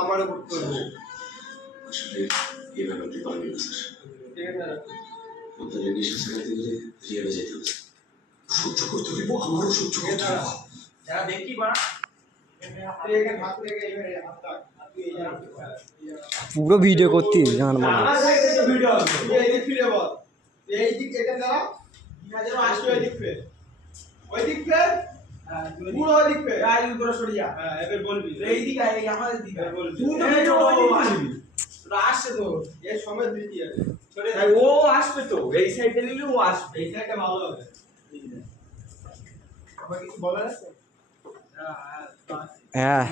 আমারও করতে হবে। আসলে এই ব্যাপারটি পারবি না স্যার। আপনাদের নিঃশ্বাস রাখতে গেলে রিয়াবে যেতে হবে। সহ্য করতে হইব, আমারও সহ্য করতে হইব। যারা দেখি বা পুরো ভিডিও করতে জান ভিডিও এই দিক ফিরে বল, এই দিক এটা দাঁড়া, যেন আসবে ওই দিক ফের, ওই দিক ফের, পুরো ওই দিক ফের, আই উপরে সরিয়া। হ্যাঁ এবার বলবি এই দিক আই আমাদের দিক বলবি, তুই তো ভিডিও আসবি, তোরা আসছে তো এই সময় দিতি আছে সরে যাই, ও আসবে তো এই সাইডে নিলে ও আসবে, এই সাইডটা ভালো হবে। আমার কিছু বলার আছে? হ্যাঁ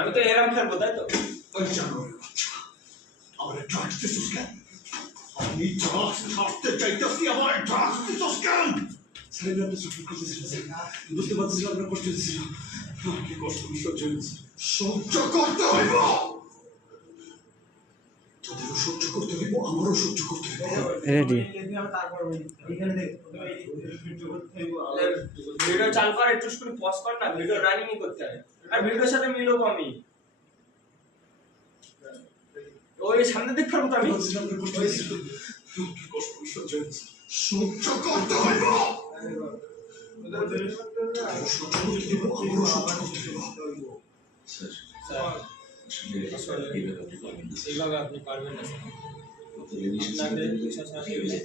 আমি তো এরকম খেলবো তাই তো। আমার ড্রাগস দিছিস কেন? আমি ড্রাগস ছাড়তে চাইতেছি, আমার ড্রাগস দিছিস কেন? স্যার আপনি সুযোগ করতেছিলেন, বুঝতে পারছিলাম আপনার কষ্ট হচ্ছিল, কি কষ্ট সহ্য হচ্ছে। সহ্য করতে হইব, তোদেরও সহ্য করতে হইব, আমারও সহ্য করতে হইব। রেডি ভিডিও চালু কর, একটু করে পজ কর না, ভিডিও রানিং করতে হবে আর ভিডিওর সাথে মিলও আমি ওই সামনে দেখতে পারবো তো আমি। কি কষ্ট সহ্য হচ্ছে, সহ্য করতে হইব, সহ্য করতে হইব, আমারও সহ্য করতে হইব। স্যার আসলে এই ব্যাপারটি পারবেন না, এইভাবে আপনি পারবেন না স্যার, আপনাদের বিশ্বাস রাখতে হবে স্যার।